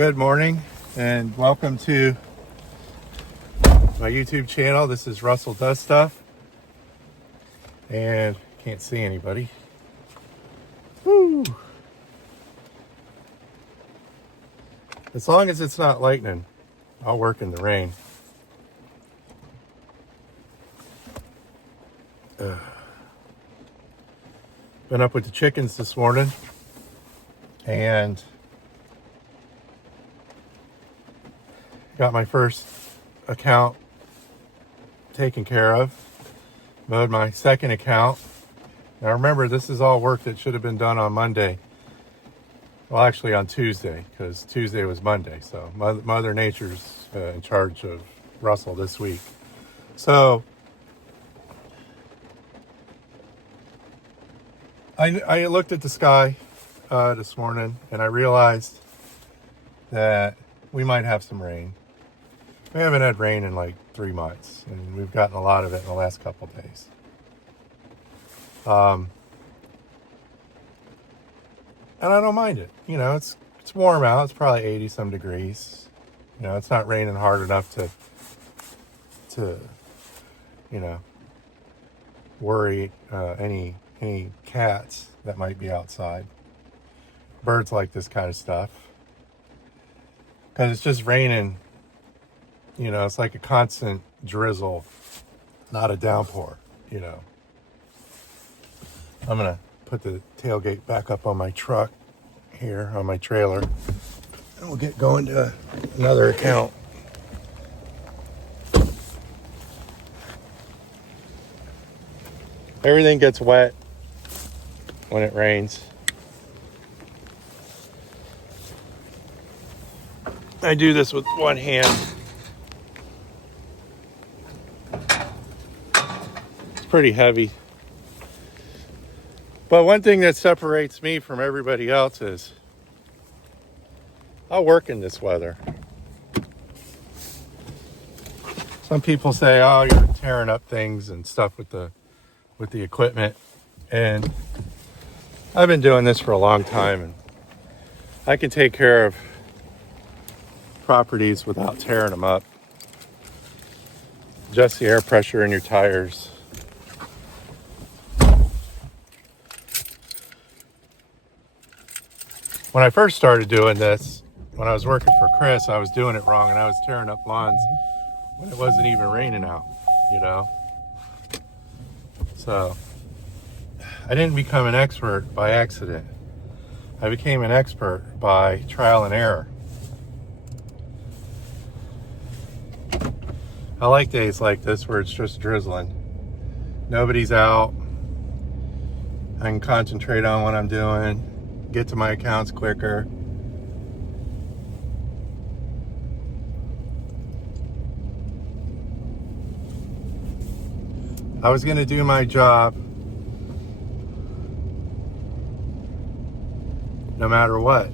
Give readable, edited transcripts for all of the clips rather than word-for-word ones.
Good morning and welcome to my YouTube channel. This is Russell Does Stuff and can't see anybody. Woo. As long as it's not lightning, I'll work in the rain. Been up with the chickens this morning and got my first account taken care of. Mowed my second account. Now remember, this is all work that should have been done on Monday. Well, actually on Tuesday, because Tuesday was Monday. So Mother Nature's in charge of Russell this week. So I looked at the sky this morning and I realized that we might have some rain. We haven't had rain in like 3 months, and we've gotten a lot of it in the last couple of days. And I don't mind it. You know, it's warm out. It's probably 80 some degrees. You know, it's not raining hard enough to worry any cats that might be outside. Birds like this kind of stuff because it's just raining. You know, it's like a constant drizzle, not a downpour, you know. I'm going to put the tailgate back up on my truck here, on my trailer. And we'll get going to another account. Everything gets wet when it rains. I do this with one hand. Pretty heavy. But one thing that separates me from everybody else is I'll work in this weather. Some people say, oh, you're tearing up things and stuff with the equipment. And I've been doing this for a long time, and I can take care of properties without tearing them up. Adjust the air pressure in your tires. When I first started doing this, when I was working for Chris, I was doing it wrong and I was tearing up lawns when it wasn't even raining out, you know? So I didn't become an expert by accident. I became an expert by trial and error. I like days like this where it's just drizzling. Nobody's out. I can concentrate on what I'm doing. Get to my accounts quicker. I was going to do my job no matter what.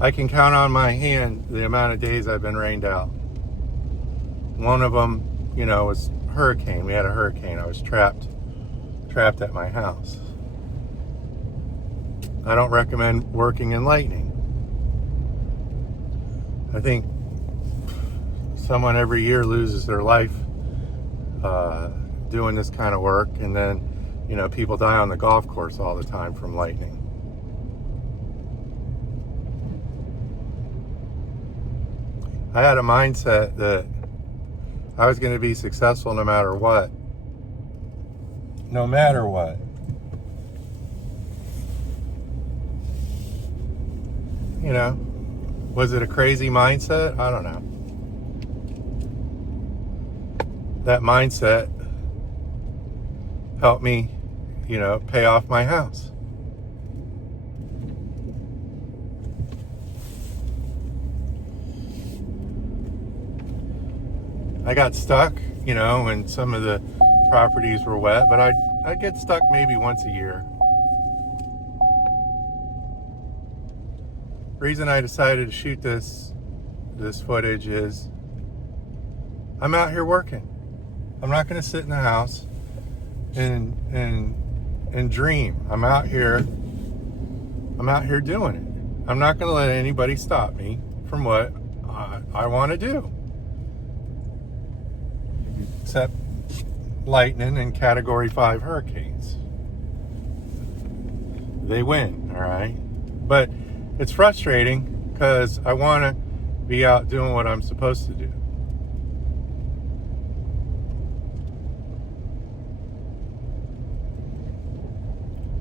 I can count on my hand the amount of days I've been rained out. One of them, you know, was hurricane. We had a hurricane. I was trapped at my house. I don't recommend working in lightning. I think someone every year loses their life doing this kind of work, and then, you know, people die on the golf course all the time from lightning. I had a mindset that I was going to be successful no matter what. No matter what. You know, was it a crazy mindset? I don't know. That mindset helped me, you know, pay off my house. I got stuck, you know, when some of the properties were wet, but I'd get stuck maybe once a year. Reason I decided to shoot this footage is I'm out here working. I'm not going to sit in the house and dream. I'm out here doing it. I'm not going to let anybody stop me from what I want to do. Except lightning and Category 5 hurricanes. They win, all right? But it's frustrating because I want to be out doing what I'm supposed to do.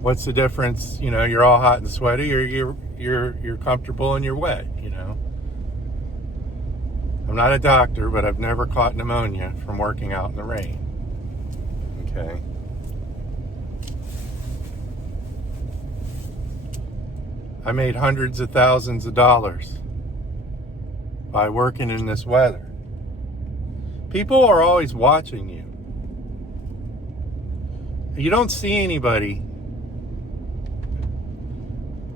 What's the difference? You know, you're all hot and sweaty, or you're comfortable and you're wet, you know? I'm not a doctor, but I've never caught pneumonia from working out in the rain. Okay. I made hundreds of thousands of dollars by working in this weather. People are always watching you. You don't see anybody,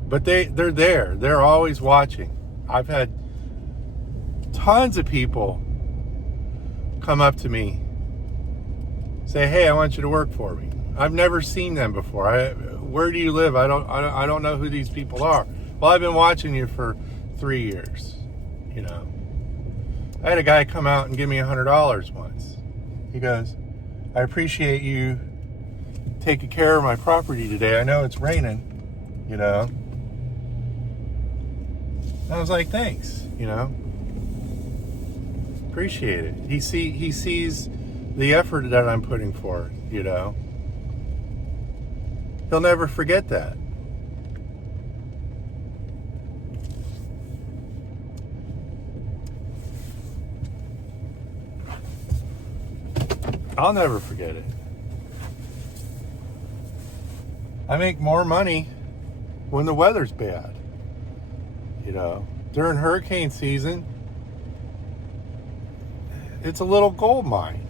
but they're there. They're always watching. I've had tons of people come up to me, say, "Hey, I want you to work for me." I've never seen them before. Where do you live? I don't know who these people are. Well, I've been watching you for 3 years. You know, I had a guy come out and give me $100 once. He goes, "I appreciate you taking care of my property today. I know it's raining, you know." I was like, "Thanks, you know, appreciate it." He sees the effort that I'm putting forth, you know. He'll never forget that. I'll never forget it. I make more money when the weather's bad. You know, during hurricane season, it's a little gold mine.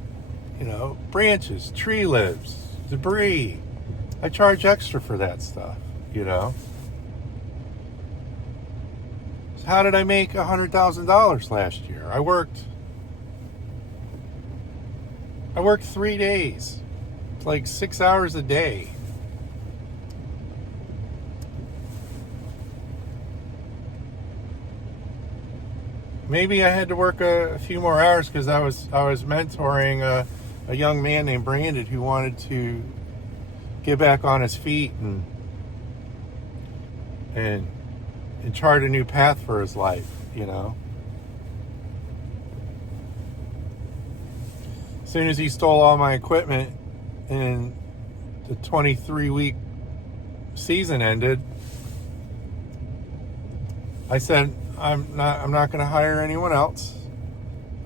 You know, branches, tree limbs, debris. I charge extra for that stuff, you know. So how did I make $100,000 last year? I worked 3 days, like 6 hours a day. Maybe I had to work a few more hours because I was mentoring a young man named Brandon who wanted to get back on his feet and chart a new path for his life, you know. As soon as he stole all my equipment and the 23-week season ended, I said, I'm not going to hire anyone else.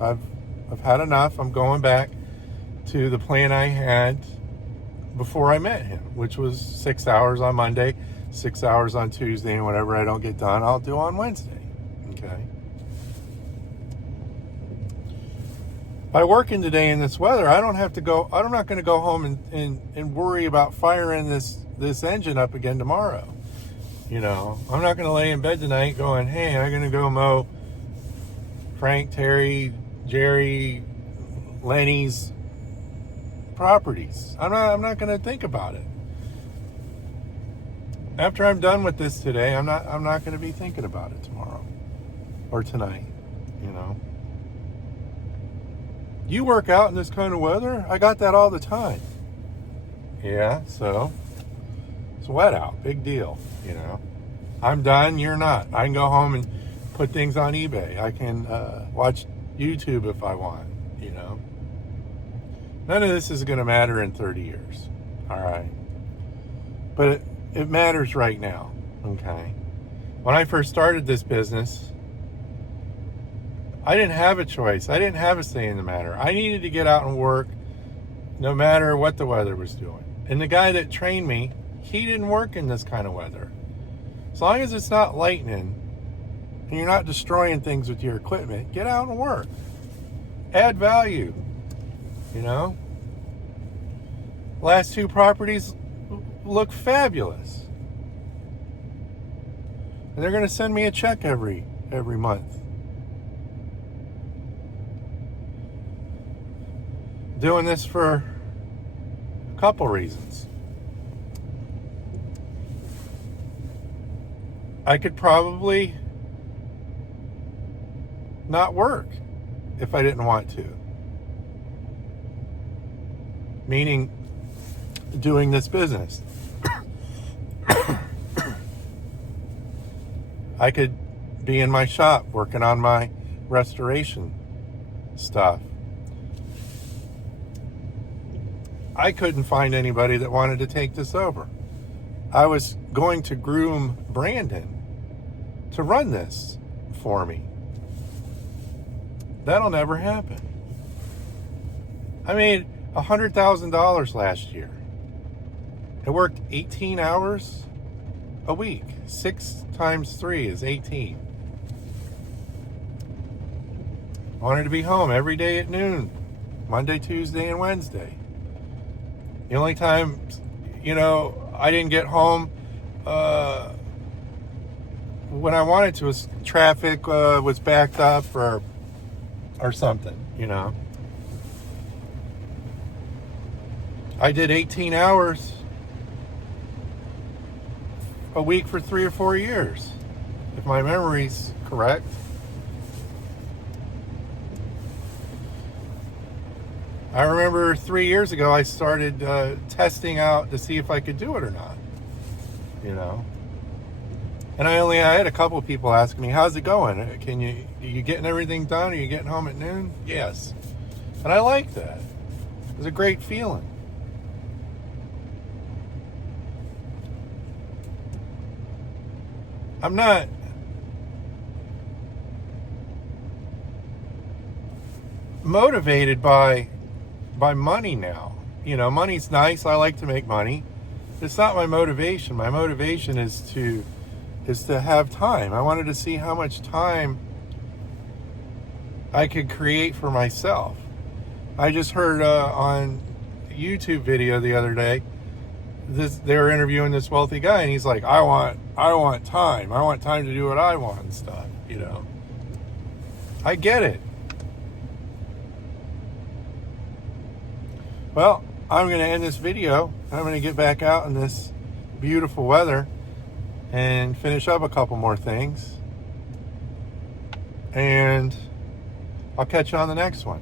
I've had enough. I'm going back to the plan I had before I met him, which was 6 hours on Monday, 6 hours on Tuesday, and whatever I don't get done, I'll do on Wednesday. Okay. By working today in this weather, I don't have to go. I'm not going to go home and worry about firing this engine up again tomorrow. You know, I'm not going to lay in bed tonight going, "Hey, I'm going to go mow Frank, Terry, Jerry, Lenny's properties." I'm not going to think about it. After I'm done with this today, I'm not going to be thinking about it tomorrow or tonight, you know. You work out in this kind of weather? I got that all the time. Yeah, so it's wet out. Big deal, you know. I'm done, you're not. I can go home and put things on eBay. I can watch YouTube if I want, you know. None of this is going to matter in 30 years, all right? But it matters right now, okay? When I first started this business, I didn't have a choice. I didn't have a say in the matter. I needed to get out and work no matter what the weather was doing. And the guy that trained me, he didn't work in this kind of weather. As long as it's not lightning and you're not destroying things with your equipment, get out and work. Add value, you know? Last two properties look fabulous. And they're going to send me a check every month. Doing this for a couple reasons. I could probably not work if I didn't want to. Meaning doing this business. I could be in my shop working on my restoration stuff. I couldn't find anybody that wanted to take this over. I was going to groom Brandon to run this for me. That'll never happen. I made $100,000 last year. I worked 18 hours a week. 6 times 3 is 18. I wanted to be home every day at noon, Monday, Tuesday, and Wednesday. The only time, I didn't get home when I wanted to was traffic was backed up or something, I did 18 hours a week for 3 or 4 years, if my memory's correct. I remember 3 years ago I started testing out to see if I could do it or not, And I had a couple of people asking me, "How's it going? Are you getting everything done? Are you getting home at noon?" Yes, and I like that. It was a great feeling. I'm not motivated by money now. Money's nice. I like to make money. It's not my motivation. My motivation is to have time. I wanted to see how much time I could create for myself. I just heard on a YouTube video the other day, they were interviewing this wealthy guy, and he's like, I want time. I want time to do what I want and stuff, I get it. Well, I'm going to end this video. I'm going to get back out in this beautiful weather and finish up a couple more things. And I'll catch you on the next one.